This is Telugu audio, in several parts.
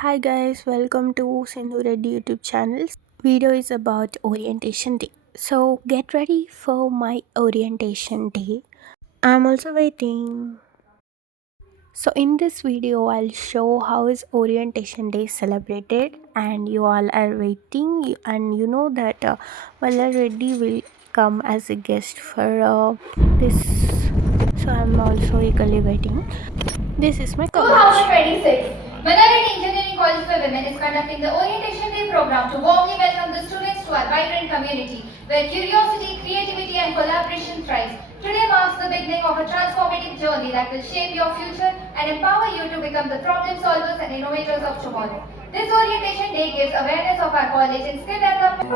Hi guys, welcome to Sindhu Reddy YouTube channel. Video is about orientation day. So get ready for my orientation day. I'm also waiting. So in this video I'll show how is orientation day celebrated and you all are waiting and you know that Malla Reddy will come as a guest for this. So I'm also eagerly waiting. This is my college. 2026, Minority Engineering College for Women is conducting the Orientation Day program to warmly welcome the students to our vibrant community, where curiosity, creativity, and collaboration thrive. Today marks the beginning of a transformative journey that will shape your future and empower you to become the problem solvers and innovators of tomorrow. This Orientation Day gives awareness of our college in skill development.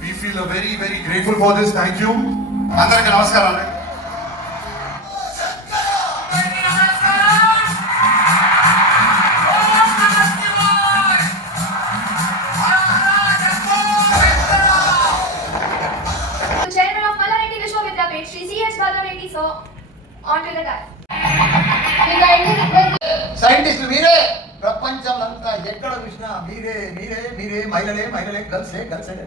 We feel very grateful for this. Thank you. అందరికీ నమస్కారం అండి. Chairman of Malla Reddy Vishwavidyapet, Shri C.S. Bala Reddy, sir, on to the dais. సైంటిస్టులు మీరే, ప్రపంచంలో అంతా ఎక్కడ చూసినా మీరే మీరే మీరే మహిళలే మహిళలే గర్ల్సే గర్ల్సే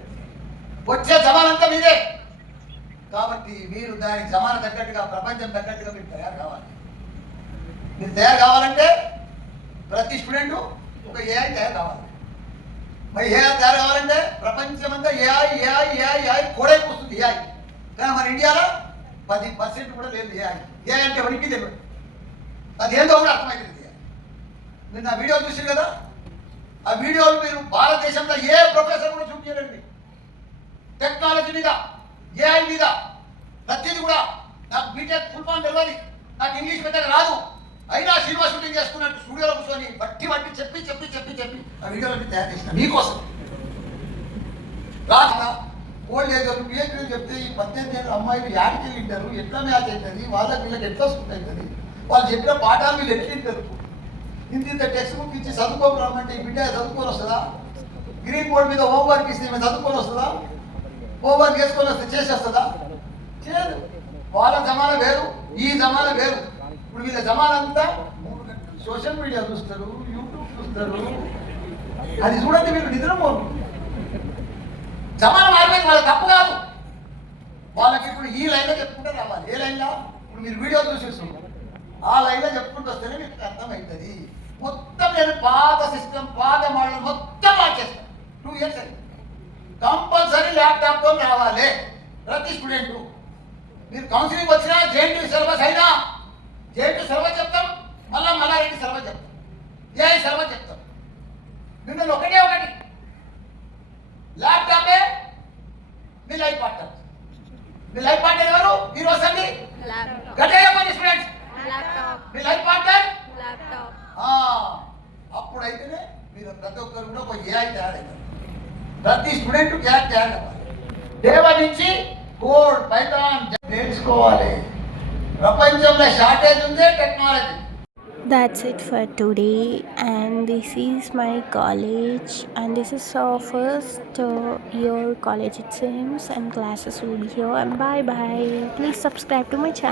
వచ్చే జమానంతా మీరే. కాబట్టి మీరు దానికి జమాన తగ్గట్టుగా ప్రపంచం తగ్గట్టుగా మీరు తయారు కావాలి. మీరు తయారు కావాలంటే ప్రతి స్టూడెంట్ ఒక ఏఐ తయారు కావాలి. మరి ఏఐ తయారు కావాలంటే ప్రపంచం అంతా ఏఐ ఏఐ ఏఐ ఏఐ కూడా వస్తుంది ఏఐ. కానీ మన ఇండియాలో 10% కూడా లేదు ఏఐ. ఏఐ అంటే ఎవరికి తెలియదు, అది ఏందో కూడా అర్థమైంది. మీరు నా వీడియో చూసారు కదా, ఆ వీడియోలు మీరు భారతదేశంలో ఏ ప్రొఫెసర్ కూడా చూపించలేండి. టెక్నాలజీ మీద ఏఐ మీద ప్రతిదీ కూడా నాకు బీటెక్ ఫుల్ ఫామ్ తెలియదు, నాకు ఇంగ్లీష్ పెద్దగా రాదు, అయినా సినిమా షూటింగ్ చేసుకున్నట్టు స్టూడియోలో కూర్చొని బట్టి బట్టి చెప్పి చెప్పి చెప్పి చెప్పి ఆ వీడియోలన్నీ తయారు చేసిన మీకోసం. రాక ఓల్డ్ ఏజ్ పిహెచ్డీ చెప్తే ఈ 18 ఏళ్ళ అమ్మాయిలు యాడికి వెళ్ళింటారు, ఎట్లా మ్యాచ్ అవుతుంది, వాళ్ళకి వీళ్ళకి ఎట్లా స్కూల్ అవుతుంది, వాళ్ళు చెప్పిన పాఠాలు వీళ్ళు ఎట్లింటారు, ఇంత టెక్స్ట్ బుక్ ఇచ్చి చదువుకోమంటే ఈ బిడ్డ చదువుకొని వస్తుందా, గ్రీన్ బోర్డ్ మీద హోంవర్క్ ఇస్తే మేము చదువుకొని వస్తుందా, హోంవర్క్ వేసుకొని వస్తే చేసేస్తుందా, చేయదు. వాళ్ళ జమానా వేరు, ఈ జమానా వేరు. ఇప్పుడు వీళ్ళ జమానా అంతా సోషల్ మీడియా చూస్తారు, యూట్యూబ్ చూస్తారు, అది చూడండి మీరు నిద్రపోరు. జమానా మారిపోయింది, వాళ్ళకి తప్పు కాదు. వాళ్ళకి ఇప్పుడు ఈ లైన్లో చెప్పుకుంటే రావాలి. ఏ లైన్లో ఇప్పుడు మీరు వీడియో చూసేస్తున్నారు, ఆ లైన్లో చెప్పుకుంటూ వస్తేనే మీకు అర్థమవుతుంది. మొత్తం నేను పాత సిస్టమ్ పాత మోడల్ మొత్తం మార్చేస్తాను. 2 years అయింది. కంపల్సరీ ల్యాప్టాప్తో రావాలి ప్రతి స్టూడెంట్. మీరు కౌన్సిలింగ్ వచ్చినా జేఎన్టీ సిలబస్ అయినా జేఎన్టీ సిలబస్ చెప్తాం, మళ్ళా ఏంటి సిలబస్ చెప్తాం, ఏఐ సిలబస్ చెప్తాం. మిమ్మల్ని ఒకటే ల్యాప్టాపే మీ లైఫ్ పార్ట్నర్. మీ లైఫ్ పార్ట్నర్ ఎవరు ఈరోజు అండి? గట్టిగా చెప్పండి స్టూడెంట్స్, మీ లైఫ్ పార్ట్నర్ అప్పుడైతేనే మీరు ప్రతి ఒక్కరు కూడా ఒక ఏఐ తయారవుతారు. ప్రతి స్టూడెంట్ ఏఐ తయారు కావాలి. దేవ నుంచి కోడ్ పైథాన్ నేర్చుకోవాలి. ప్రపంచంలో షార్టేజ్ ఉందే technology. That's it for today, and this is my college, and this is our first year college it seems, and classes will be here, and bye bye. Please subscribe to my channel.